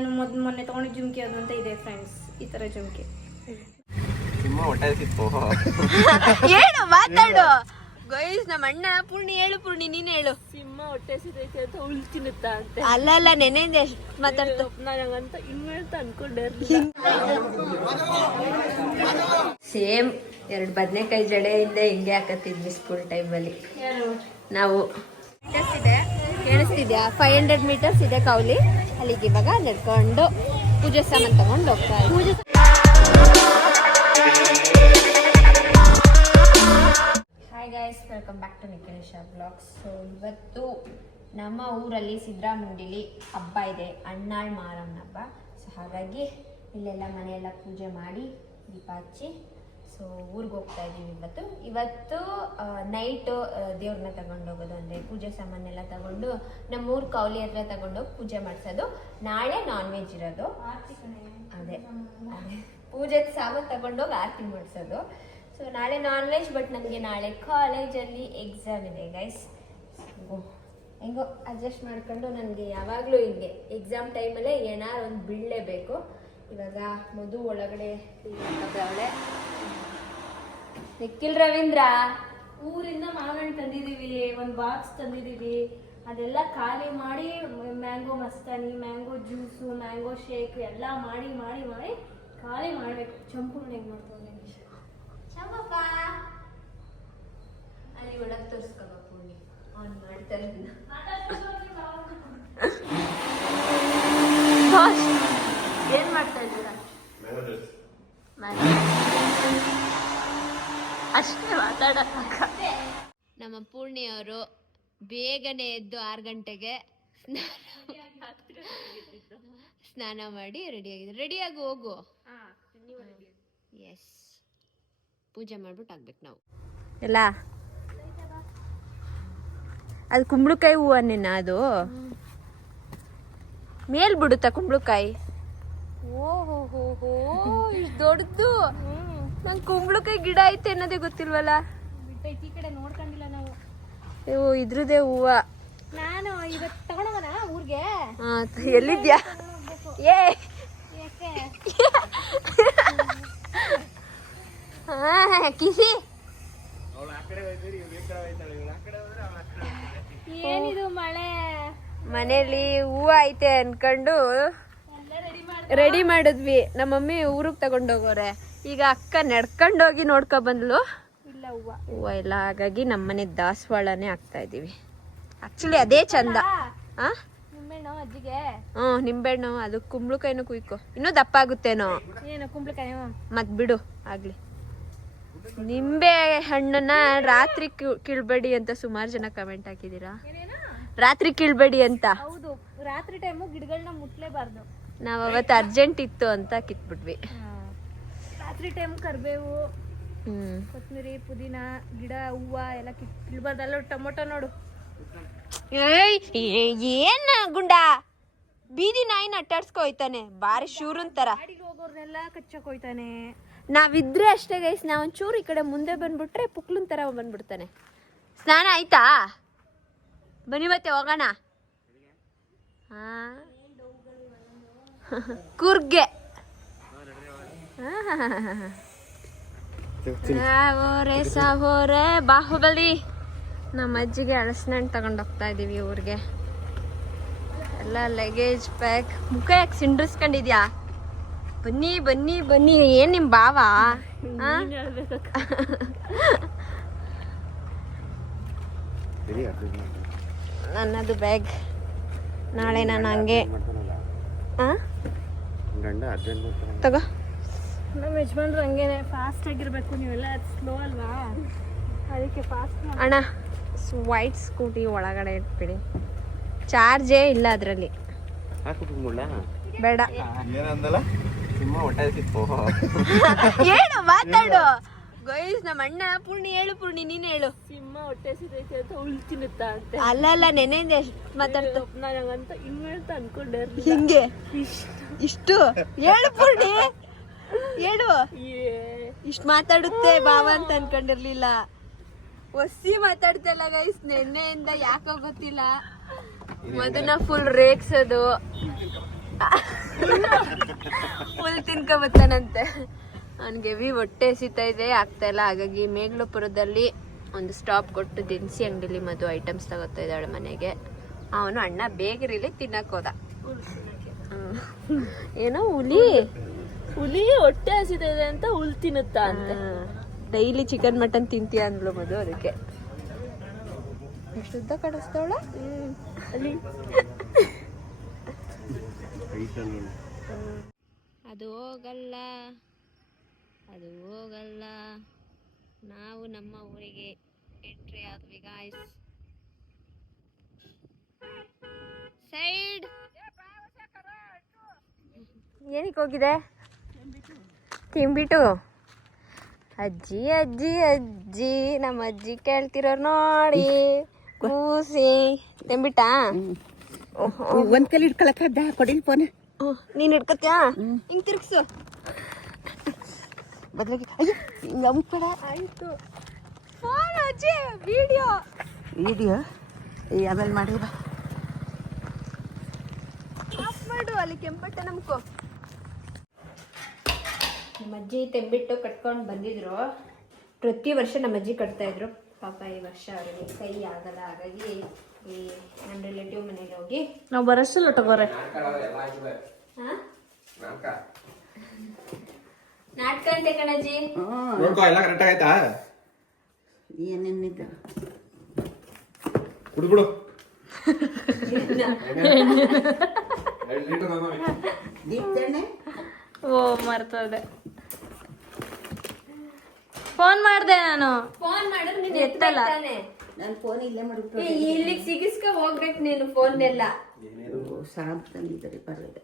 ನಾನು ಮೊನ್ನೆ ತಗೊಂಡು ಜುಮ್ಕಿ ಅದು ಅಂತ ಇದೆ ಫ್ರೆಂಡ್ಸ್, ಈ ತರ ಜುಮ್ಕಿ. ಏನು ಮಾತಾಡು ಗೈಸ್, ನಮ್ಮ ಅಣ್ಣ ಪೂರ್ಣಿ ಹೇಳು, ಪೂರ್ಣಿ ನೀನ್ ಹೇಳು. ಸಿಂಹ ಹೊಟ್ಟೆ ಸಿದೈತೆ ಅಂತ ಹುಲ್ ತಿನ್ನುತ್ತಾ ಅಂತೆ. ಅಲ್ಲ ನೆನೆಯಿಂದ ಮಾತಾಡ್ತು, ನಾನಂತ ಹಿಂಗ್ ಹೇಳ್ತಾ ಅನ್ಕೊಂಡೆ. ಸೇಮ್ 2 ಬದನೆಕಾಯಿ ಜಡೆಯಿಂದ ಹಿಂಗೆ ಹಾಕತ್ತಿದ್ವಿ ಸ್ಕೂಲ್ ಟೈಮಲ್ಲಿ ನಾವು. ಇದೆ ಕೇಳಿಸ್ತಿದ್ಯಾ, 500 ಮೀಟರ್ಸ್ ಇದೆ ಕೌಲಿ, ಅಲ್ಲಿಗೆ ಇವಾಗ ನಡ್ಕೊಂಡು ಪೂಜೆ ಸಾಮಾನು ತಗೊಂಡು ಹೋಗ್ತಾ ಇದ್ದೀವಿ. Hi guys, welcome back to Nikhilesha blogs. So ಇವತ್ತು ನಮ್ಮ ಊರಲ್ಲಿ ಸಿದ್ದರಾಮುಂಡಿಲಿ ಹಬ್ಬ ಇದೆ, ಅಣ್ಣಾಳ್ ಮಾರಮ್ಮನ ಹಬ್ಬ. ಸೊ ಹಾಗಾಗಿ ಇಲ್ಲೆಲ್ಲ ಮನೆಯೆಲ್ಲ ಪೂಜೆ ಮಾಡಿ ದೀಪ ಹಚ್ಚಿ ಸೊ ಊರಿಗೆ ಹೋಗ್ತಾ ಇದ್ದೀವಿ. ಇವತ್ತು ನೈಟು ದೇವ್ರನ್ನ ತಗೊಂಡೋಗೋದು, ಅಂದರೆ ಪೂಜೆ ಸಾಮಾನೆಲ್ಲ ತಗೊಂಡು ನಮ್ಮೂರು ಕೌಲಿ ಹತ್ರ ತಗೊಂಡೋಗಿ ಪೂಜೆ ಮಾಡಿಸೋದು. ನಾಳೆ ನಾನ್ ವೆಜ್ ಇರೋದು, ಅದೇ ಪೂಜೆ ಸಾಮಾನು ತಗೊಂಡೋಗಿ ಆರತಿ ಮಾಡಿಸೋದು. ಸೊ ನಾಳೆ ನಾನ್ ವೆಜ್, ಬಟ್ ನನಗೆ ನಾಳೆ ಕಾಲೇಜಲ್ಲಿ ಎಕ್ಸಾಮ್ ಇದೆ ಗೈಸ್. ಹೆಂಗೋ ಅಡ್ಜಸ್ಟ್ ಮಾಡ್ಕೊಂಡು, ನನಗೆ ಯಾವಾಗಲೂ ಹಿಂಗೆ ಎಕ್ಸಾಮ್ ಟೈಮಲ್ಲೇ ಏನಾರು ಒಂದು ಬೀಳಲೇಬೇಕು. ಇವಾಗ ಮಧು ಒಳಗಡೆ ಅವಳೆ. ನಿಖಿಲ್ ರವೀಂದ್ರ, ಊರಿಂದ ಮಾವಿನ ತಂದಿದೀವಿ, ಒಂದು ಬಾಕ್ಸ್ ತಂದಿದೀವಿ. ಅದೆಲ್ಲ ಖಾಲಿ ಮಾಡಿ mango mastani, mango juice, mango shake ಎಲ್ಲ ಮಾಡಿ ಮಾಡಿ ಮಾಡಿ ಖಾಲಿ ಮಾಡ್ಬೇಕು. ಚಂಪೂರ್ಣ ಹೆಂಗ್ ಮಾಡ್ತಾರೆ ಚಂಪಪ್ಪ ಅಲ್ಲಿ ಒಳಗೆ ತೋರಿಸ್ಕೊಬ ಪೂರ್ಣಿ, ಅವ್ನು ಮಾಡ್ತಾರೆ. ಏನ್ ಮಾಡ್ತಾ ಇದ್ದೀರಾ? ಅಷ್ಟೇ ಮಾತಾಡ. ನಮ್ಮ ಪೂರ್ಣಿಯವರು ಬೇಗನೆ ಎದ್ದು 6 ಗಂಟೆಗೆ ಸ್ನಾನ ಮಾಡಿ ರೆಡಿಯಾಗಿದ್ರು. ರೆಡಿಯಾಗಿ ಹೋಗು. ಎಸ್, ಪೂಜೆ ಮಾಡ್ಬಿಟ್ಟು ಆಗ್ಬೇಕು ನಾವು ಎಲ್ಲ. ಅದು ಕುಂಬಳಕಾಯಿ ಹೂವು ನಿನ್ನ, ಅದು ಮೇಲ್ ಬಿಡುತ್ತಾ ಕುಂಬಳಕಾಯಿ? ಓಹೋ ಹೋ ಹೋ, ಇಷ್ಟು ದೊಡ್ಡದು. ನಂಗೆ ಕುಂಬಳಕಾಯಿ ಗಿಡ ಐತೆ ಅನ್ನೋದೇ ಗೊತ್ತಿಲ್ವಲ್ಲ. ಈ ಕಡೆ ನೋಡ್ಕೊಂಡಿಲ್ಲ ನಾವು. ಓ, ಇದ್ರದೇ ಹೂವ. ನಾನು ಇವತ್ತು ತಗೊಂಡವನ ಊರ್ಗೆ. ಎಲ್ಲಿದ್ಯಾ? ಏ ಕಿಸಿ, ಏನಿದು ಮಳೆ? ಮನೇಲಿ ಹೂವ ಐತೆ ಅನ್ಕೊಂಡು ರೆಡಿ ಮಾಡಿದ್ವಿ. ನಮ್ಮ ಮಮ್ಮಿ ಊರಿಗೆ ತಗೊಂಡೋಗೋರೆ. ಈಗ ಅಕ್ಕ ನಡ್ಕೊಂಡೋಗಿ ನೋಡ್ಕೊ ಬಂದ್ಲು, ಇಲ್ಲ ಹೂವ ಇಲ್ಲ. ಹಾಗಾಗಿ ನಮ್ಮನೆ ದಾಸವಾಳನೇ ಹಾಕ್ತಾ ಇದೀವಿ. ಆಕ್ಚುಲಿ ಅದೇ ಚಂದ. ನಿಂಬೆಹಣ್ಣು ಅಜ್ಜಿಗೆ. ನಿಂಬೆಹಣ್ಣು. ಅದು ಕುಂಬಳಕಾಯಿನೂ ಕುಯ್ಕೊ, ಇನ್ನೂ ದಪ್ಪ ಆಗುತ್ತೇನೋ. ಏನು ಕುಂಬಳಕಾಯಿ? ಮತ್ ಬಿಡು ಆಗ್ಲಿ. ನಿಂಬೆ ಹಣ್ಣನ್ನ ರಾತ್ರಿ ಕೀಳ್ಬೇಡಿ ಅಂತ ಸುಮಾರು ಜನ ಕಮೆಂಟ್ ಹಾಕಿದೀರಾ. ರಾತ್ರಿ ಕೀಳ್ಬೇಡಿ ಅಂತ. ಹೌದು, ರಾತ್ರಿ ಟೈಮು ಗಿಡಗಳನ್ನ ಮುಟ್ಲೇಬಾರ್ದು. ನಾವ್ ಅವತ್ತು ಅರ್ಜೆಂಟ್ ಇತ್ತು ಅಂತ ಕಿತ್ಬಿಟ್ವಿ. ರಾತ್ರಿ ಟೈಮ್ ಕರ್ಬೇವು, ಕೊತ್ತಂಬರಿ, ಪುದೀನ ಗಿಡ, ಹೂವ ಎಲ್ಲ ಕೀಳ್ಬಾರ್ದು. ಅಲ್ಲ ಟೊಮೊಟೊ ನೋಡು. ಏನ್ ಗುಂಡ, ಬೀದಿ ನಾಯಿನ ಅಟ್ಟಾಡ್ಸ್ಕೊ ಹೋಯ್ತಾನೆ, ಬಾರಿ ಶೂರನ್ ತರ. ಹೋಗೋರ್ನೆಲ್ಲ ಕಚ್ಚಕ್ ಹೋಯ್ತಾನೆ. ನಾವಿದ್ರೆ ಅಷ್ಟೇ ಗೈಸ್, ನಾವ್ ಒಂಚೂರು ಈ ಕಡೆ ಮುಂದೆ ಬಂದ್ಬಿಟ್ರೆ ಪುಕ್ಲನ್ ತರ ಬಂದ್ಬಿಡ್ತಾನೆ. ಸ್ನಾನ ಆಯ್ತಾ? ಬನ್ನಿ ಮತ್ತೆ ಹೋಗೋಣ. ಕೂರ್ಗೆ ಸಾವೋರೆ ಬಾಹುಬಲಿ. ನಮ್ಮ ಅಜ್ಜಿಗೆ ಹಳಸಿನ ಹಣ್ಣು ತಗೊಂಡೋಗ್ತಾ ಇದೀವಿ ಊರಿಗೆ. ಎಲ್ಲ ಲಗೇಜ್ ಪ್ಯಾಕ್. ಮುಖ ಯಾಕೆ ಸಿಂಡ್ರಿಸ್ಕೊಂಡಿದ್ಯಾ? ಬನ್ನಿ ಬನ್ನಿ ಬನ್ನಿ. ಏನ್ ನಿಮ್ ಭಾವ? ನನ್ನದು ಬ್ಯಾಗ್. ನಾಳೆ ನಾನು ಹಂಗೆ ತಗೋ. ನಮ್ಮ ಯಜಮಾನ್ರು ಹಂಗೇನೆ, ಫಾಸ್ಟ್ ಆಗಿರ್ಬೇಕು. ನೀವೆಲ್ಲ ಸ್ಲೋ ಅಲ್ವಾ, ಅದಕ್ಕೆ ಫಾಸ್ಟ್. ಅಣ್ಣ, ವೈಟ್ ಸ್ಕೂಟಿ ಒಳಗಡೆ ಇಟ್ಬಿಡಿ, ಚಾರ್ಜೇ ಇಲ್ಲ ಅದರಲ್ಲಿ. ಬೇಡ. ಏನು ಮಾತಾಡು ಗೈಸ್. ನಮ್ಮ ಅಣ್ಣ ಪೂರ್ಣಿ ಹೇಳು, ಪೂರ್ಣಿ ನೀನ್ ಹೇಳು. ಸಿಂಹ ಹೊಟ್ಟೆ ಸಿದೈತೆ ಅಂತ ಹುಲ್ ತಿನ್ನುತ್ತಾ ಅಂತೆ. ಅಲ್ಲ ನೆನೆಯಿಂದ ಮಾತಾಡ್ತು. ನಾನಂತ ಹಿಂಗ್ ಹೇಳ್ತಾ ಅನ್ಕೊಂಡೆ. ಹಿಂಗೆ ಇಷ್ಟು ಹೇಳು ಪೂರ್ಣಿ, ಹೇಳು. ಇಷ್ಟು ಮಾತಾಡುತ್ತೆ ಬಾವ ಅಂತ ಅನ್ಕೊಂಡಿರ್ಲಿಲ್ಲ. ಒಸಿ ಮಾತಾಡ್ತಲ್ಲ ಗೈಸ್, ನೆನ್ನೆಯಿಂದ ಯಾಕೋ ಗೊತ್ತಿಲ್ಲ. ಮಧುನ ಫುಲ್ ರೇಗ್ಸೋದು. ಫುಲ್ ತಿನ್ಕೊಬತ್ತಾನಂತೆ. ಅವನಿಗೆ ಹೊಟ್ಟೆ ಎಸಿತಾ ಇದೆ, ಆಗ್ತಾ ಇಲ್ಲ. ಹಾಗಾಗಿ ಮೇಗ್ಲಪುರದಲ್ಲಿ ಒಂದು ಸ್ಟಾಪ್ ಕೊಟ್ಟು ದಿನಸಿ ಅಂಗಡಿಲಿ ಮಧು ಐಟಮ್ಸ್ ತಗೋತಾ ಇದ್ದಾಳೆ ಮನೆಗೆ. ಅವನು ಅಣ್ಣ ಬೇಕರಿಲಿ ತಿನ್ನಕ್ ಹೋದ. ಏನೋ ಹುಲಿ ಹೊಟ್ಟೆ ಹಸಿತಾ ಇದೆ ಅಂತ ಹುಲ್ ತಿನ್ನುತ್ತಾ ಅಂತ. ಡೈಲಿ ಚಿಕನ್ ಮಟನ್ ತಿಂತೀಯ ಅಂದ್ಲು ಮಧು, ಅದಕ್ಕೆ ಎಷ್ಟು ಉದ್ದ ಕಾಣಿಸ್ತಾವಳ ಅಲ್ಲಿ. ಅದು ಹೋಗಲ್ಲ, ಅದು ಹೋಗಲ್ಲ. ನಾವು ನಮ್ಮ ಊರಿಗೆ ಎಂಟ್ರಿ ಆದ್ವಿ ಗಾಯ್ಸ್. ಸೈಡ್ ಏನಕ್ಕೆ ಹೋಗಿದೆ? ತಿಂಬಿಟ್ಟು ಅಜ್ಜಿ ಅಜ್ಜಿ ಅಜ್ಜಿ, ನಮ್ಮ ಅಜ್ಜಿ ಕೇಳ್ತಿರೋರು ನೋಡಿ ಕೂಸಿ. ತಿಂಬಿಟ್ಟ ಒಂದ್ ಕಲಿ ಇಟ್ಕೊಳಕ್ಕಾದ ಕೊಡಿಲ್ ಫೋನ್. ನೀನ್ ಹಿಡ್ಕತ್ಯಾ? ಹಿಂಗ್ ತಿರ್ಗ್ಸು. ಬದ್ಲಾಗಿ ಅಯ್ಯೋ ನಮ್ಕಡ ಆಯ್ತು. ಫೋನ್ ಅಜ್ಜಿ, ವಿಡಿಯೋ ಆಮೇಲೆ ಮಾಡಿ ಬಾ. ಆಫ್ ಮಾಡು, ಅಲ್ಲಿ ಕೆಂಪಟ್ಟೆ ನಮ್ಕೋ. ನಮ್ಮ ಅಜ್ಜಿ ತೆಂಬಿಟ್ಟು ಕಟ್ಕೊಂಡು ಬಂದಿದ್ರು. ಪ್ರತಿ ವರ್ಷ ನಮ್ಮ ಅಜ್ಜಿ ಕಟ್ತಾ ಇದ್ರು. ಪಾಪ ಈ ವರ್ಷ ಅವರಿಗೆ ಕೈ ಆಗಲ್ಲ. ಹಾಗಾಗಿ ಈ ನನ್ನ ರಿಲೇಟಿವ್ ಮನೆಗೆ ಹೋಗಿ ನಾವು ಬರಸಲ್ಲ ತಗೋರೆ. ನಾಟಕ ಅಂತೆ ಕಣಜ್ಜಿ. ನೋಡ್ಕೋ ಎಲ್ಲ ಕರೆಕ್ಟ್ ಆಯ್ತಾ? ಏನೇನಿದ್ದ ಕುಡಿದ್ಬಿಡು. ದೀಪ್ತಣ್ಣೆ ಓ ಮರ್ತದೆ. ಫೋನ್ ಮಾಡ್ದೆ ನಾನು. ಫೋನ್ ಮಾಡಿದ್ರೆ ನೀನು ಎತ್ತಲ್ಲ. ಎತ್ತಲ್ಲ. ನನ್ನ ಫೋನ್ ಇಲ್ಲೇ ಮಾಡ್ಬಿಟ್ಟು ಇಲ್ಲಿಗೆ ಸಿಗಿಸ್ಕ ಹೋಗ್ಬೇಕು ನೀನು ಫೋನ್ ಎಲ್ಲ. ಸಾಂಪ್ ತಂದಿದ್ದಾರೆ ಬರೋದೆ.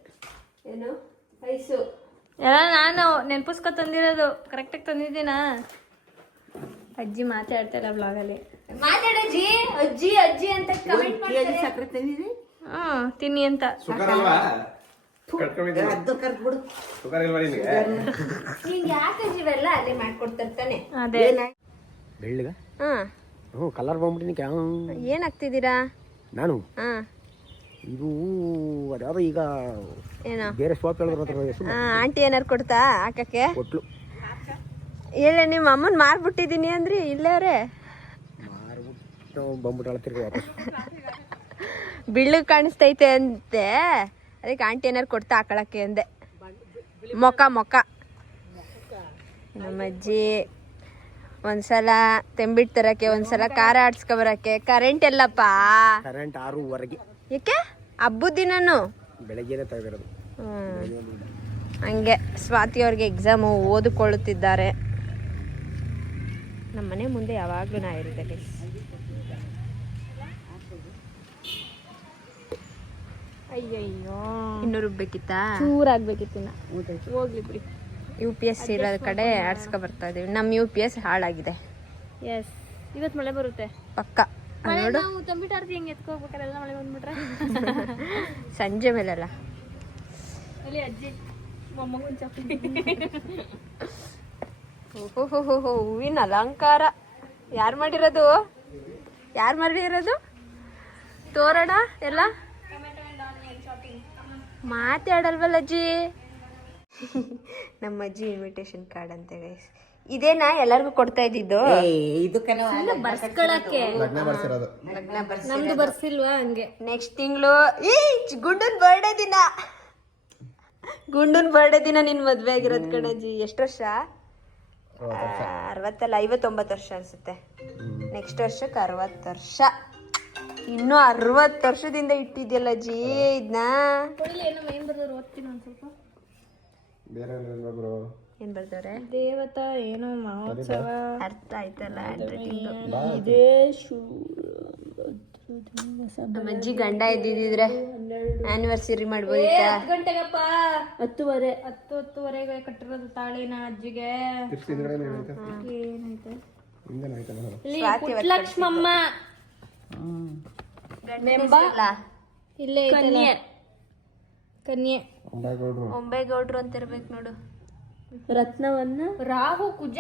ಏನು ಐಸು ಎಲ್ಲ ನಾನು ನೆನ್ಪಿಸ್ಕೊ ತಂದಿರೋದು. ಕರೆಕ್ಟಾಗಿ ತಂದಿದ್ದೀನಾ? ಅಜ್ಜಿ ಮಾತಾಡ್ತಾಯಿಲ್ಲ ಬ್ಲಾಗಲ್ಲಿ. ಮಾತಾಡಜ್ಜಿ, ಅಜ್ಜಿ ಅಜ್ಜಿ ಅಂತ ಕಮೆಂಟ್ ಮಾಡ್ತಾರೆ. ಸಕ್ಕರೆ ತಂದಿದೆ, ತಿನ್ನಿ ಅಂತ. ಶುಗರ್ ಅಲ್ವಾ? ಕಟ್ಕೊಂಡಿದ್ದೀನಿ. ಅದು ಕರ್ದ್ಬಿಡು. ಶುಗರ್ ಇಲ್ವಾ ನಿನಗೆ? ನಿಂಗೆ ಯಾಕೆ ಇವೆಲ್ಲ ಅಲ್ಲೇ ಮಾಡ್ಕೊಡ್ತಿರ್ತಾನೆ. ಅದೇ ಬೆಳ್ಳಗ ಹಾ, ಕಲರ್ ಬಂದ್ಬಿಟ್ಟಿನಿ. ಏನಾಗ್ತಿದ್ದೀರಾ? ನಾನು ಹಾ, ಇದು ಅದ್ಯಾವುದೋ ಈಗ ಏನೋ ಬೇರೆ ಸ್ಟಾಪ್ ಹೇಳಿದ್ರು ಆಂಟಿ ಏನಾರು ಕೊಡ್ತಾ ಹಾಕಕ್ಕೆ? ಕೊಟ್ಲು. ಇಲ್ಲ ನಿಮ್ಮ ಅಮ್ಮನ್ ಮಾರ್ಬಿಟ್ಟಿದೀನಿ ಅಂದ್ರಿ. ಇಲ್ಲೇ ಅವ್ರೆ ಮಾರ್ಬಿಟ್ಟು ಬಂದ್ಬಿಟ್ಟು ಅಳ್ತಿರ್ತೀವಿ ವಾಪಸ್. ಬಿಳ್ಳು ಕಾಣಿಸ್ತೈತೆ ಅಂತೆ, ಅದಕ್ಕೆ ಆಂಟಿ ಏನಾರು ಕೊಡ್ತಾ ಹಾಕೊಳಕ್ಕೆ ಅಂದೆ. ಮೊಕ್ಕ ನಮ್ಮ ಅಜ್ಜಿ ಒಂದ್ಸಲ ತೆಂಬಿಟ್ಟು ತರಕ್ಕೆ, ಒಂದ್ಸಲ ಖಾರ ಆಡ್ಸ್ಕೊ ಬರಕ್ಕೆ. ಕರೆಂಟ್ ಎಲ್ಲಪ್ಪ? ಕರೆಂಟ್ 6:15 ಏಕೆ? ಹಬ್ಬದ ದಿನನು ಬೆಳಗ್ಗೆನೆ ತೆಗೆದಿರೋದು. ಹಂಗೆ ಸ್ವಾತಿ ಅವ್ರಿಗೆ ಎಕ್ಸಾಮು ಓದಿಕೊಳ್ಳುತ್ತಿದ್ದಾರೆ. ನಮ್ಮ ಮನೆ ಮುಂದೆ ಯಾವಾಗಲೂ ನಾ ಇರುತ್ತೆ. ಅಯ್ಯಯ್ಯೋ, ಇನ್ನೂ ರುಬ್ಬೇಕಿತ್ತಾ? ಚೂರಾಗ್ಬೇಕಿತ್ತು ಇನ್ನ. ಹೋಗ್ಲಿ ಬಿಡಿ. UPS ಇರೋ ಕಡೆ ಆಡ್ಸ್ಕೊ ಬರ್ತಾ ಇದೀವಿ. ನಮ್ಮ UPS ಹಾಳಾಗಿದೆ. ಎಸ್, ಇವತ್ತು ಮಳೆ ಬರುತ್ತೆ ಪಕ್ಕ. ಮಳೆ ನೋಡು, ನಾವು ತಂಬಿಟ್ಟು ಆರ್ತಿ ಹೆಂಗೆ ಎತ್ಕೋಬೇಕಾರೆ ಎಲ್ಲ ಮಳೆ ಬಂದ್ಬಿಟ್ರೆ ಸಂಜೆ ಮೇಲೆಲ್ಲ ಅಲ್ಲಿ ಅಜ್ಜಿ ಮೊಮ್ಮಗನ್ ಚಪ್ಪಲಿ. ಓಹೋ ಹೂವಿನ ಅಲಂಕಾರ ಯಾರು ಮಾಡಿರೋದು? ತೋರಣ ಎಲ್ಲ ಮಾತಾಡಲ್ವಲ್ಲ ಅಜ್ಜಿ. ನಮ್ಮ ಅಜ್ಜಿ ಇನ್ವಿಟೇಷನ್ ಕಾರ್ಡ್ ಅಂತ ಗೈಸ್. ಇದೇನಾ ಎಲ್ಲರಿಗೂ ಕೊಡ್ತಾ ಇದ್ದಿದ್ದು? ಇದು ಬರ್ಸ್ಕೊಳಕ್ಕೆ ಲಗ್ನ ಬರ್ಸಿರೋದು. ನಮ್ದು ಬರ್ಸಿಲ್ವಾ? ಹಂಗೆ ನೆಕ್ಸ್ಟ್ ತಿಂಗಳು ಗುಂಡನ್ ಬರ್ಡೇ ದಿನ ನಿನ್ ಮದ್ವೆ ಆಗಿರೋದ್ ಕಣಜ್ಜಿ. ಎಷ್ಟು ವರ್ಷ? 60 ಅಲ್ಲ 59 ವರ್ಷ ಅನ್ಸುತ್ತೆ. ನೆಕ್ಸ್ಟ್ ವರ್ಷಕ್ಕೆ 60 ವರ್ಷ. ಇನ್ನು 60 ವರ್ಷದಿಂದ ಇಟ್ಟಿದ್ಯಲ್ಲ ಅಜ್ಜಿ ಇದನ್ನ. ಏನೋ ಏನ್ ಬರ್ದವ್ರು ಓದ್ತೀನಿ ಒಂದ್ ಸ್ವಲ್ಪ. ಬೇರೆ ಏನ್ ಬರ್ದವ್ರೆ? ದೇವತಾ ಏನೋ ಮಹೋತ್ಸವ. ಅರ್ಥ ಆಯ್ತಲ್ಲ. ನಮ್ಮ ಅಜ್ಜಿ ಗಂಡ ಇದ್ದಿದ್ರೆ ಆನಿವರ್ಸರಿ ಮಾಡ್ಬೋದಿತ್ತ. 10 ಗಂಟೆಗಪ್ಪ. 10:30 ಕಟ್ಟಿರೋದು ತಾಳಿನ ಅಜ್ಜಿಗೆ. ಏನೈತೆ ಲಕ್ಷ್ಮಮ್ಮ ಇಲ್ಲೇ ಕನ್ಯೆ ಒಂಬೇಗೌಡ್ರು ಅಂತ ಇರ್ಬೇಕು ನೋಡು. ರತ್ನವನ್ನ ರಾಹು ಕುಜ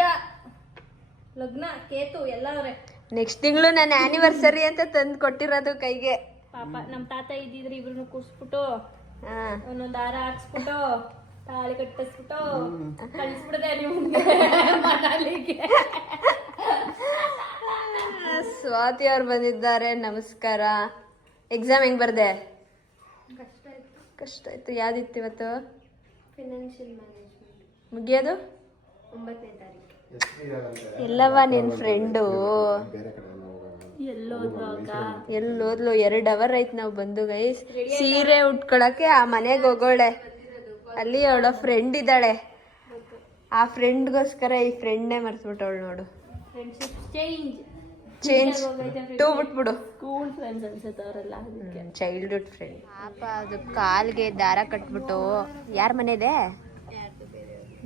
ಲಗ್ನ ಕೇತು ಎಲ್ಲ ಅವ್ರೆ. ನೆಕ್ಸ್ಟ್ ತಿಂಗಳು ನನ್ನ ಆನಿವರ್ಸರಿ ಅಂತ ತಂದು ಕೊಟ್ಟಿರೋದು ಕೈಗೆ. ಪಾಪ ನಮ್ ತಾತ ಇದ್ದಿದ್ರೆ ಇಬ್ರು ಕೂರ್ಸ್ಬಿಟ್ಟು ಒಂದೊಂದು ಹಾರ ಹಾಕ್ಸ್ಬಿಟ್ಟು ತಾಳಿ ಕಟ್ಟಿಸ್ಬಿಟ್ಟು ಕಳಿಸ್ಬಿಡದೆ ನಿಮ್ಗೆ ಮನಾಲಿಗೆ. ಸ್ವಾತಿ ಅವ್ರು ಬಂದಿದ್ದಾರೆ, ನಮಸ್ಕಾರ. ಎಕ್ಸಾಮ್ ಹೆಂಗ್ ಬರ್ದೆ? ಕಷ್ಟ ಆಯ್ತು. ಯಾವ್ದಿತ್ತು ಇವತ್ತು? Financial management. ಮುಗಿಯೋದು 9ನೇ ತಾರೀಕು. ಎಲ್ಲವ ನಿನ್ ಫ್ರೆಂಡು? ಎಲ್ಲೋದ್ಲು? 2 ಅವರ್ ಆಯ್ತು ನಾವು ಬಂದು ಗೈಸ್. ಸೀರೆ ಉಟ್ಕೊಳಕ್ಕೆ ಆ ಮನೆಗೆ ಹೋಗೋಳೆ. ಅಲ್ಲಿ ಅವಳ ಫ್ರೆಂಡ್ ಇದ್ದಾಳೆ. ಆ ಫ್ರೆಂಡ್ಗೋಸ್ಕರ ಈ ಫ್ರೆಂಡ್ನೇ ಮರ್ಸ್ಬಿಟ್ಟವಳು ನೋಡು. ಫ್ರೆಂಡ್ಶಿಪ್ ಚೇಂಜ್ ಟೂ ಬಿಟ್ಬಿಡು. ಸ್ಕೂಲ್ ಫ್ರೆಂಡ್ಸ್ ಅನ್ಸುತ್ತೆ ಅವರೆಲ್ಲ. Childhood friend. ಪಾಪ ಅದು ಕಾಲ್ಗೆ ದಾರ ಕಟ್ಬಿಟ್ಟು. ಯಾರ ಮನೆ ಇದೆ?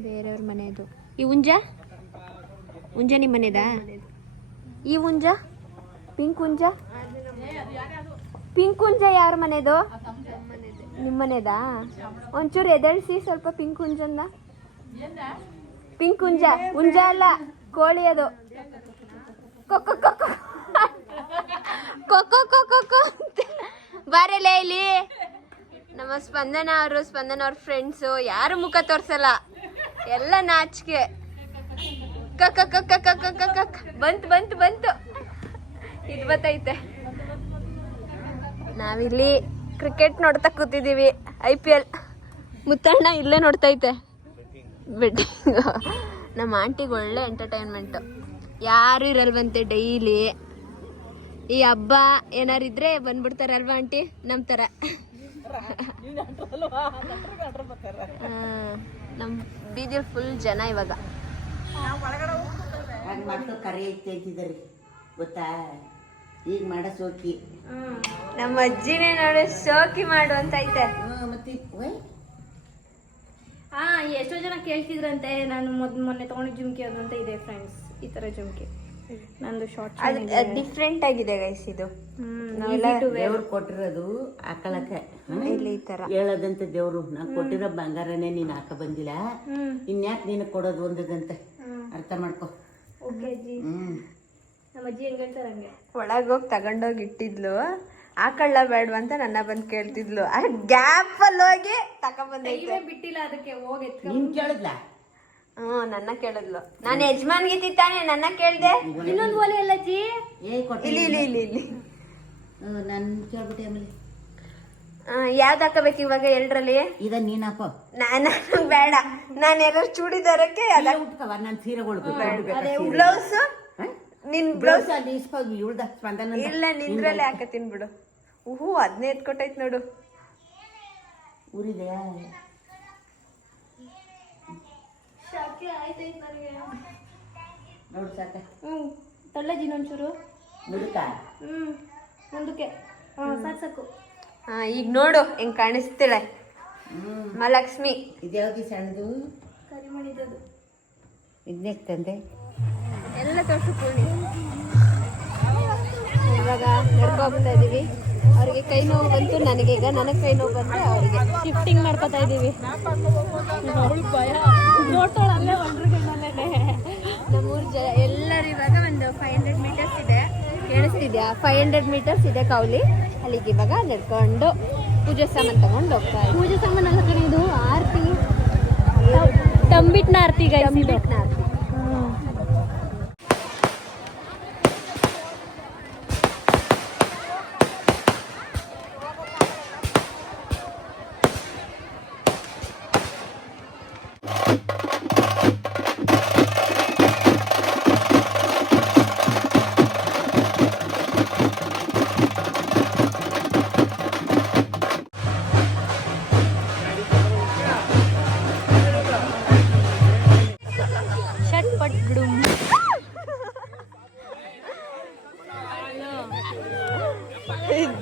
ಬೇರೆಯವ್ರ ಮನೆದು. ಈ ಹುಂಜ ನಿಮ್ಮ ಮನೆದಾ? ಈ ಹುಂಜ ಪಿಂಕ್ ಹುಂಜ ಯಾರ ಮನೆದು? ನಿಮ್ಮ ಮನೆದಾ? ಒಂಚೂರು ಎದಳ್ಸಿ ಸ್ವಲ್ಪ. ಪಿಂಕ್ ಹುಂಜ ಹುಂಜ ಅಲ್ಲ, ಕೋಳಿ ಅದು. ಕೊಕ್ಕೊ ಕೊಕ್ಕೊ ಕೊಕ್ಕೊ ಕೊಕ್ಕೊ ಬಾರಲೇ ಇಲ್ಲಿ. ನಮ್ಮ ಸ್ಪಂದನ ಅವ್ರ ಫ್ರೆಂಡ್ಸು ಯಾರು ಮುಖ ತೋರ್ಸಲ್ಲ, ಎಲ್ಲ ನಾಚಿಕೆ. ಬಂತು ಇದು ಬತ್ತೈತೆ. ನಾವಿಲ್ಲಿ ಕ್ರಿಕೆಟ್ ನೋಡ್ತಾ ಕೂತಿದ್ದೀವಿ. IPL. ಮುತ್ತಣ್ಣ ಇಲ್ಲೇ ನೋಡ್ತೈತೆ ಬೆಟ್ಟಿಂಗ್. ನಮ್ಮ ಆಂಟಿಗೆ ಒಳ್ಳೆ ಎಂಟರ್ಟೈನ್ಮೆಂಟು. ಯಾರು ಇರಲ್ವಂತೆ ಡೈಲಿ. ಈ ಹಬ್ಬ ಏನಾರಿದ್ರೆ ಬಂದ್ಬಿಡ್ತಾರಲ್ವಾ ಆಂಟಿ? ನಮ್ಮ ಥರ. ನಮ್ಮ ಬೀದಿಯಲ್ಲಿ ಫುಲ್ ಜನ ಇವಾಗ. ಮಕ್ಕಳು ಕರೆ ತೆಗಿತಿದ್ದಾರೆ ಗೊತ್ತಾ? ಈಗ ಮಾಡ ಸೋಕಿ. ನಮ್ಮ ಅಜ್ಜಿನೇ ನೋಡಿ ಶೋಕಿ ಮಾಡು ಅಂತ ಐತೆ. ಮತ್ತೆ ಎಷ್ಟೋ ಜನ ಕೇಳ್ತಿದ್ರಂತೆ. ನಾನು ಮೊನ್ನೆ ತಗೊಂಡು ಜುಮ್ಕಿ ಅದು ಅಂತ ಇದೆ ಫ್ರೆಂಡ್ಸ್. ಈ ತರ ಜುಮ್ಕಿ ನಂದು ಶಾರ್ಟ್ ಡಿಫ್ರೆಂಟ್ ಆಗಿದೆ ಗೈಸ್. ಇದು ದೇವ್ರು ಕೊಟ್ಟಿರೋದು ಹಾಕಳಕ್ಕೆ. ಇಲ್ಲಿ ಈ ತರ ಹೇಳದಂತೆ ದೇವ್ರು ನಾನು ಕೊಟ್ಟಿರೋ ಬಂಗಾರನೇ ನೀನ್ ಹಾಕ ಬಂದಿಲ್ಲ, ಇನ್ಯಾಕೆ ನೀನು ಕೊಡೋದು ಒಂದದಂತೆ ಅರ್ಥ ಮಾಡ್ಕೊ. ನಮ್ಮ ಅಜ್ಜಿ ಹೆಂಗ್ ಹೇಳ್ತಾರೆ ಹಂಗೆ. ಒಳಗೋಗಿ ತಗೊಂಡೋಗಿ ಇಟ್ಟಿದ್ಲು. ಹಾಕಳ್ಳ ಬೇಡ್ವ ಅಂತ ನನ್ನ ಬಂದು ಕೇಳ್ತಿದ್ಲು. ಆ ಗ್ಯಾಪ್ ಅಲ್ಲಿ ಹೋಗಿ ತಕೊಂಡ್ಬಂದೈತೆ. ಬಿಟ್ಟಿಲ್ಲ ಅದಕ್ಕೆ ಹೋಗಿ ನೀನ್ ಕೇಳಿದ್ಲ? ನನ್ನ ಕೇಳಿದ್ಲು. ನಾನು ಯಜಮಾನ್ಗೆ ತಿತ್ತಾನೆ, ನನ್ನ ಕೇಳ್ದೆ. ಇನ್ನೊಂದು ಒಲೆ ಅಲ್ಲ ಅಜ್ಜಿ. ಇಲ್ಲಿ ನನ್ ಕೇಳ್ಬಿಟ್ಟೆ ಆಮೇಲೆ ಯಾವ್ದು ಹಾಕಬೇಕು ಇವಾಗ? 2ರಲ್ಲಿ ಇದ ನೀನ್ ಹಾಕೋ. ನಾನು ಬೇಡ. ನಾನು ಎಲ್ಲರೂ ಚೂಡಿದಾರಕ್ಕೆ ಉಟ್ಕವ. ನನ್ ಸೀರೆಗಳು ಬ್ಲೌಸ್ ನಿನ್ ಬ್ಲೌಸ್ ಅಲ್ಲಿ ಇಸ್ಕೋಗಿ ಇಳ್ದ ಸ್ಪಂದನ ಇಲ್ಲ ನಿಂದ್ರಲ್ಲೇ ಹಾಕತೀನಿ ಬಿಡು. ಅದನ್ನೇ ಎತ್ಕೊಟ್ಟೈತ್ ನೋಡು. ಊರಿದೆಯಾ? ನೋಡು ಸಾಕ. ತಳ್ಳಜ್ಜಿ ಒಂಚೂರು ಮುದುಕ. ಮುಂದಕ್ಕೆ ಸಾಕು. ಈಗ ನೋಡು ಹೆಂಗ್ ಕಾಣಿಸ್ತಿಳೆ ಮಹಾಲಕ್ಷ್ಮಿ. ಇದ್ಯಾವ್ದು ಸಣ್ಣದು? ಕರಿ ಮಾಡಿದ್ದು. ಇದನ್ನೇ ತಂದೆ ಎಲ್ಲ ತೋರ್ಸ್ಕೊಳ್ಳಿ. ಇವಾಗ ನಡ್ಕೊ ಹೋಗ್ತಾ ಇದೀವಿ. ಅವ್ರಿಗೆ ಕೈ ನೋವು ಬಂತು, ನನಗೀಗ ನನಗೆ ಕೈ ನೋವು ಬಂದ್ರೆ ಅವರಿಗೆ ಶಿಫ್ಟಿಂಗ್ ಮಾಡ್ಕೊತಾ ಇದೀವಿ. ನಮ್ಮೂರು ಎಲ್ಲರೂ ಇವಾಗ ಒಂದು 500 ಮೀಟರ್ಸ್ ಇದೆ. ಕೇಳಿಸ್ತಿದ್ಯಾ? 500 ಮೀಟರ್ಸ್ ಇದೆ ಕೌಲಿ. ಅಲ್ಲಿಗೆ ಇವಾಗ ನಡ್ಕೊಂಡು ಪೂಜೆ ಸಾಮಾನು ತಗೊಂಡು ಹೋಗ್ತಾ ಇದ್ದೀವಿ. ಪೂಜೆ ಸಾಮಾನು ಅಲ್ಲ ಕಡೆ, ಇದು ಆರತಿ, ತಂಬಿಟ್ನ ಆರತಿ. ತಂಬಿಟ್ನ ಆರತಿ.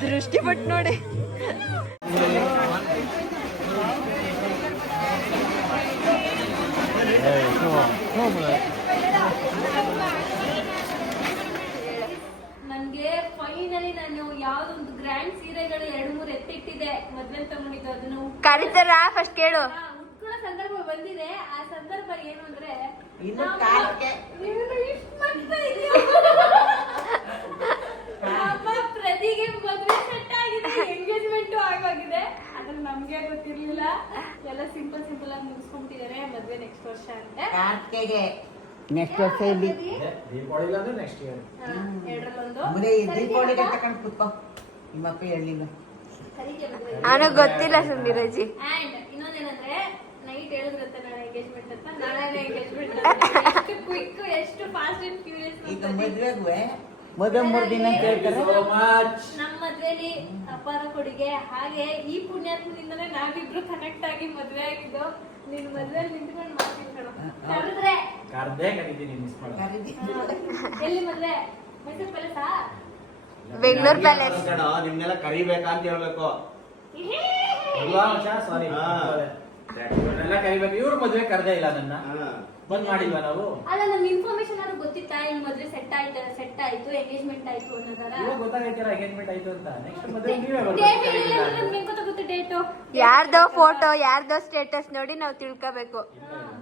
ದೃಷ್ಟಿ ಪಟ್ಟು ನೋಡಿ. ನನ್ಗೆ ಫೈನಲಿ ನಾನು ಯಾವ್ದೊಂದು ಗ್ರ್ಯಾಂಡ್ ಸೀರೆಗಳು 2-3 ಎತ್ತಿಟ್ಟಿದೆ. ಮೊದ್ಲೇ ತಗೊಂಡಿದ್ದು ಅದನ್ನು ಕರಿತಾರ ಫಸ್ಟ್ ಕೇಳು. ಉಟ್ಕೊಳ್ಳೋ ಸಂದರ್ಭ ಬಂದಿದೆ. ಆ ಸಂದರ್ಭ ಏನು ಅಂದ್ರೆ ಪ್ರತಿಗೆ ಮದುವೆ ಸೆಟ್ ಆಗಿದೆ, ಎಂಗೇಜ್ಮೆಂಟ್ ಆಗೋಗಿದೆ. ಅದ್ರ ನಮ್ಗೆ ಗೊತ್ತಿರ್ಲಿಲ್ಲ. ಎಲ್ಲ ಸಿಂಪಲ್ ಆಗಿ ನೆಕ್ಸ್ಟ್ ವರ್ಷ ಅಂತೆ. ಕಾರ್ತಿಕೆಗೆ ನೆಕ್ಸ್ಟ್ ವರ್ಷ ಇಲ್ಲಿ ದೀಪಾವಳಿ ಅಂದ್ರೆ ನೆಕ್ಸ್ಟ್ ಇಯರ್. ಎರಡರಲ್ಲೊಂದು ಮುಂದೆ ಈ ದೀಪಾವಳಿಗೆ ತಗೊಂಡು ಕುತ್ಕೋ ನಿಮ್ಮಪ್ಪ ಹೇಳಿಲ್ಲ. ನನಗೆ ಗೊತ್ತಿಲ್ಲ ಸುಂದಿರಜಿ. ಅಂಡ್ ಇನ್ನೊಂದೇನಂದ್ರೆ ನೈಟ್ ಹೇಳಿದ್ರಂತೆ ನಾಳೆ ಎಂಗೇಜ್ಮೆಂಟ್ ಅಂತ. ನಾಳೆ ಎಂಗೇಜ್ಮೆಂಟ್ ಎಷ್ಟು ಕ್ವಿಕ್ ಎಷ್ಟು ಫಾಸ್ಟ್ ಅಂಡ್ ಫ್ಯೂರಿಯಸ್. ಈಗ ಮದ್ವೆಗೂ ಮೊದಲ 3 ದಿನ ಅಂತ ಹೇಳ್ತಾರೆ. ನಮ್ಮ ಮದ್ವೆಲಿ ಅಪಾರ ಕೊಡುಗೆ. ಹಾಗೆ ಈ ಪುಣ್ಯಾತ್ಮದಿಂದಲೇ ನಾವಿಬ್ರು ಕನೆಕ್ಟ್ ಆಗಿ ಮದ್ವೆ ಆಗಿದ್ದು. ನಿನ್ ಮದ್ವೆಲಿ ನಿಂತ್ಕೊಂಡು ಮಾಡ್ತೀನಿ ಕಣೋ. ಕರೆದ್ರೆ ಕರ್ದೇ ಕರೀತೀನಿ ಮಿಸ್ ಮಾಡ. ಎಲ್ಲಿ ಮದ್ವೆ? ಮೈಸೂರು ಪ್ಯಾಲೇಸಾ? ಬೆಂಗಳೂರು ಪ್ಯಾಲೇಸ್. ನಿಮ್ನೆಲ್ಲ ಕರಿಬೇಕಾ ಅಂತ ಹೇಳ್ಬೇಕು ಅಲ್ವಾ ಮಚ್ಚಾ? ಸಾರಿ ಇವನ್ನೆಲ್ಲ ಕರಿಬೇಕು. ಇವ್ರ ಮದ್ವೆ ಕರ್ದೇ ಇಲ್ಲ ನನ್ನ. ಬಂದ್ ಮಾಡಿಲ್ವಾ ನಾವು? ಅಲ್ಲ ನಮ್ಗೆ ಇನ್ಫಾರ್ಮೇಶನ್ ಆದ್ರೂ ಗೊತ್ತಿತ್ತಾ? ಇನ್ ಮದ್ವೆ ಸೆಟ್ ಆಯ್ತು ಎಂಗೇಜ್ಮೆಂಟ್ ಆಯ್ತು ಅನ್ನೋದಾರ? ಇವಾಗ ಗೊತ್ತಾಗೈತಾರ ಎಂಗೇಜ್ಮೆಂಟ್ ಆಯ್ತು ಅಂತ. ನೆಕ್ಸ್ಟ್ ಮದ್ವೆ ನೀವೇ ಬರ್ಬೇಕು. ಡೇಟ್ ಹೇಳಿಲ್ಲ ಅಂದ್ರೆ ನಮ್ಗೆ ಹೆಂಗ್ ಗೊತ್ತಾಗುತ್ತೆ ಡೇಟು? ಯಾರ್ದೋ ಫೋಟೋ ಯಾರ್ದೋ ಸ್ಟೇಟಸ್ ನೋಡಿ ನಾವು ತಿಳ್ಕೋಬೇಕು.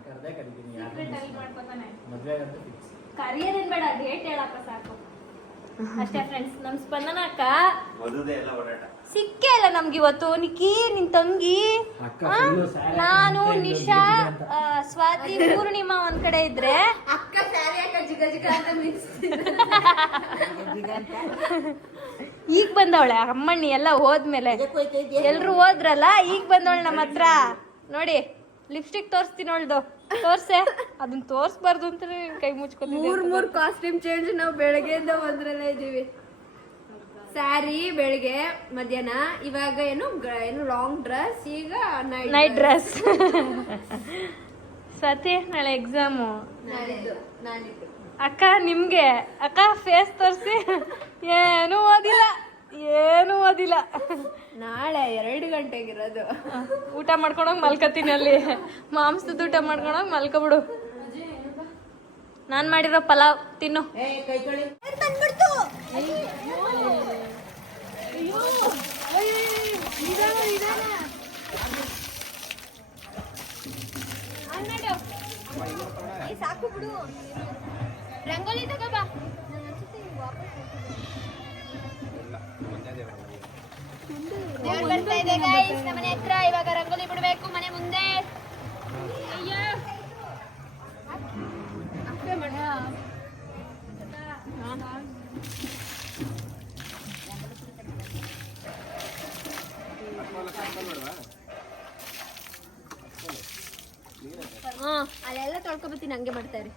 ಕರ್ದೇ ಕರಿತೀನಿ. ಸೀಕ್ರೆಟ್ ಆಗಿ ಮಾಡ್ಕೊತಾನೆ. ಮದ್ವೆ ಅಂತೂ ಫಿಕ್ಸ್. ಕರಿಯೋದೇನ್ ಬೇಡ, ಡೇಟ್ ಹೇಳಪ್ಪ ಸಾಕು ಅಷ್ಟೇ. ಫ್ರೆಂಡ್ಸ್, ನಮ್ ಸ್ಪಂದನ ಅಕ್ಕ ಮದುವೆ ಎಲ್ಲ ಓಡಾಟ. ಸಿಕ್ಕೇ ಇಲ್ಲ ನಮ್ಗೆ ಇವತ್ತು. ನಿಕ್ಕಿ ನಿನ್ ತಂಗಿ, ನಾನು, ನಿಶಾ, ಸ್ವಾತಿ, ಪೂರ್ಣಿಮಾ ಒಂದ್ ಕಡೆ ಇದ್ರೆ ಅಕ್ಕ ಸ್ಯಾರಿ ಅಕ್ಕ ಜಿಗ ಜಿಗ ಅಂತ ಮಿಕ್ಸ್. ಈಗ ಬಂದವಳೆ ಅಮ್ಮಣ್ಣಿ ಎಲ್ಲ ಹೋದ್ಮೇಲೆ. ಎಲ್ರು ಹೋದ್ರಲ್ಲ, ಈಗ ಬಂದವಳೆ ನಮ್ಮ ಹತ್ರ. ನೋಡಿ ಲಿಪ್ಸ್ಟಿಕ್ ತೋರಿಸ್ತೀನಿ ಅವಳ್ದು. ತೋರ್ಸೆ. ಅದನ್ನ ತೋರ್ಸ್ಬಾರ್ದು ಅಂತ ಕೈ ಮುಚ್ಕೊತೀನಿ. ಮೂರ್ ಕಾಸ್ಟ್ಯೂಮ್ ಚೇಂಜ್ ನಾವು ಬೆಳಗ್ಗೆಯಿಂದ ಒಂದ್ರಲ್ಲೇ ಇದೀವಿ. ಸ್ಯಾರಿ ಬೆಳಿಗ್ಗೆ, ಮಧ್ಯಾಹ್ನ, ಇವಾಗ ಏನು ಲಾಂಗ್ ಡ್ರೆಸ್, ಈಗ ನೈಟ್ ಡ್ರೆಸ್. ಸತಿ ನಾಳೆ ಎಕ್ಸಾಮು. ನಾಳಿದ್ದು ಅಕ್ಕ ನಿಮ್ಗೆ ಅಕ್ಕ ಫೇಸ್ ತೋರಿಸಿ. ಏನು ಓದಿಲ್ಲ. ನಾಳೆ 2 ಗಂಟೆಗಿರೋದು. ಊಟ ಮಾಡ್ಕೊಂಡೋಗಿ ಮಲ್ಕತೀನಿ ಅಲ್ಲಿ. ಮಾಂಸದ ಊಟ ಮಾಡ್ಕೊಂಡೋಗಿ ಮಲ್ಕೊಬಿಡು. ನಾನ್ ಮಾಡಿರೋ ಪಲಾವ್ ತಿನ್ನು. ಕೈ ತೊಳಿ. ಸಾಕು ಬಿಡು. ರಂಗೋಲಿ ತಗೋಬಾ. ದೇವ್ರು ಬರ್ತಾ ಇದೆ ಗೈಸ್ ನಮ್ಮನೆ ಹತ್ರ. ಇವಾಗ ರಂಗೋಲಿ ಬಿಡಬೇಕು ಮನೆ ಮುಂದೆ. ಅಯ್ಯೋ ಅಷ್ಟೇ ಮಾಡ. ಅಲ್ಲೆಲ್ಲ ತೊಳ್ಕೊಬತ್ತೀನಿ, ಹಂಗೆ ಮಾಡ್ತಾರೆ.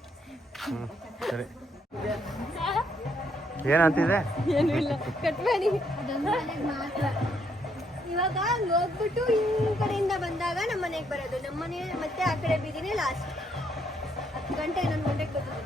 ಏನಂತಿದೆ? ಏನು ಇಲ್ಲ, ಕಟ್ಬೇಡಿ. ಮಾತ್ರ ಇವಾಗ ಹೋಗ್ಬಿಟ್ಟು ಈ ಕಡೆಯಿಂದ ಬಂದಾಗ ನಮ್ಮ ಮನೆಗೆ ಬರೋದು. ನಮ್ಮ ಮನೆ ಮತ್ತೆ ಆ ಕಡೆ ಬೀದಿನೇ ಲಾಸ್ಟ್. 10 ಗಂಟೆ 11 ಗಂಟೆಗೆ ಬರ್ತದೆ.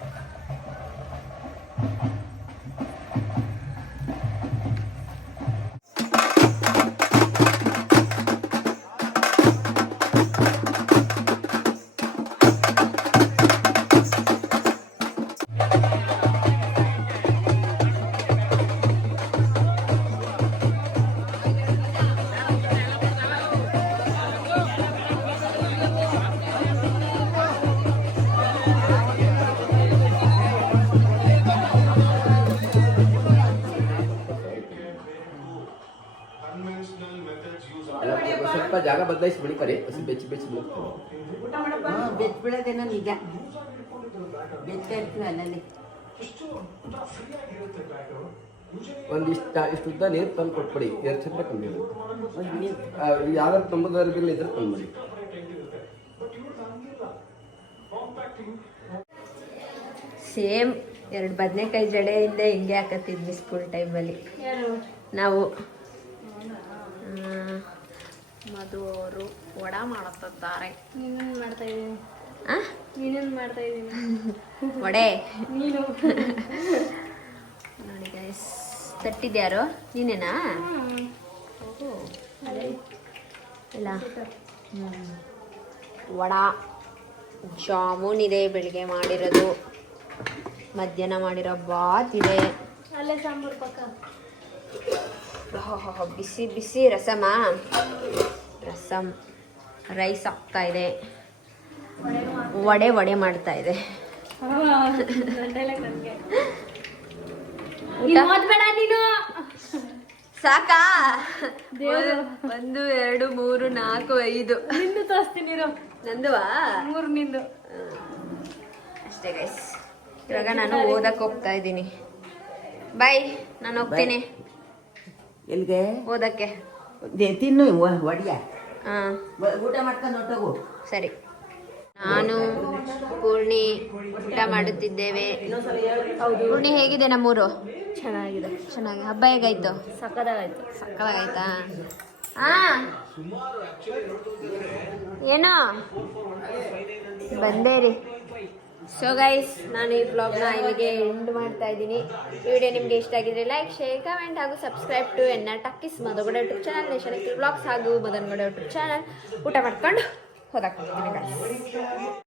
ಸ್ವಲ್ಪ ಜಾಗ ಬದಲಾಯಿಸಿ ಬೆಳಿತಾರೆ. ಬೆಚ್ಚಿ ಬೆಚ್ಚ ಬೀಳೋದೇನೋ ನಿಜ. ಬೆಚ್ಚ ಇರ್ತೀವಿ ಅಲ್ಲಲ್ಲಿ. ಇಷ್ಟು ಉದ್ದ ನೀರು ತಂದು ಕೊಟ್ಬಿಡಿ. 2 ರೂಪಾಯಿ ಕಮ್ಮಿ ಆಗುತ್ತೆ. ಯಾವ್ದಾದ್ರು ತುಂಬದಾರ ಬಿಲ್ ಇದ್ರೆ ತಂದು ಮಾಡಿ. ಸೇಮ್ 2 ಬದನೆಕಾಯಿ ಜಡೆಯಿಂದ ಹಿಂಗೆ ಹಾಕತ್ತಿದ್ವಿ ಸ್ಕೂಲ್ ಟೈಮಲ್ಲಿ ನಾವು. ಮಧು ಅವರು ವಡ ಮಾಡುತ್ತಿದ್ದಾರೆ. ವಡೆ ನೋಡಿ ಗೈಸ್. ತಟ್ಟಿದ್ಯಾರು? ನೀನೇನಾ? ಇಲ್ಲ. ವಡ ಜಾಮೂನ್ ಇದೆ ಬೆಳಿಗ್ಗೆ ಮಾಡಿರೋದು. ಮಧ್ಯಾಹ್ನ ಮಾಡಿರೋ ಬಾತ್ ಇದೆ. ಅಲ್ಲೇ ಸಾಂಬಾರು ಪಕ್ಕ. ಬಿಸಿ ಬಿಸಿ ರಸಮ್ ರೈಸ್ ಆಗ್ತಾ ಇದೆ. ವಡೆ ಮಾಡ್ತಾ ಇದೆ. ಸಾಕಾ? 1 2 3 4 5 ನಿಂದು ತೋರಿಸ್ತೀನಿ ನಂದುವಾ? 3 ನಿಂದು. ಅಷ್ಟೇ ಗೈಸ್. ಇವಾಗ ನಾನು ಓದಕ್ಕೆ ಹೋಗ್ತಾ ಇದ್ದೀನಿ. ಬಾಯ್, ನಾನು ಹೋಗ್ತೀನಿ ಎಲ್ಲಿಗೆ ಓದಕ್ಕೆ. ತಿನ್ನು ಒಡಿಯ ಹಾ ಊಟ ಮಾಡ್ಕೊಂಡು ಹೊಟ್ಟೋಗು. ಸರಿ. ನಾನು ಪೂರ್ಣಿ ಊಟ ಮಾಡುತ್ತಿದ್ದೇವೆ. ಪೂರ್ಣಿ ಹೇಗಿದೆ ನಮ್ಮೂರು? ಚೆನ್ನಾಗಿದೆ. ಚೆನ್ನಾಗಿ. ಹಬ್ಬ ಹೇಗಾಯ್ತು? ಸಕ್ಕದಾಗಾಯ್ತು. ಸಕ್ಕತ್ತಾಗಾಯ್ತಾ? ಹಾ ಏನೋ ಬಂದೇ ರೀ. ಸೊ ಗೈಸ್, ನಾನು ಈ ಬ್ಲಾಗ್ನ ಇಲ್ಲಿಗೆ ಎಂಡ್ ಮಾಡ್ತಾ ಇದ್ದೀನಿ. ಈ ವಿಡಿಯೋ ನಿಮಗೆ ಇಷ್ಟ ಆಗಿದ್ರೆ ಲೈಕ್, ಶೇರ್, ಕಮೆಂಟ್ ಹಾಗೂ ಸಬ್ಸ್ಕ್ರೈಬ್ ಟು ಎನ್ನ ಟಕ್ಕಿಸ್ Madhu Gowda YouTube channel, nation blogs ಹಾಗೂ ಮದನ್ಗೌಡ ಯೂಟ್ಯೂಬ್ ಚಾನಲ್. ಊಟ ಮಾಡ್ಕೊಂಡು ಹೋದಾಕ್ತೀನಿ ಗೈಸ್.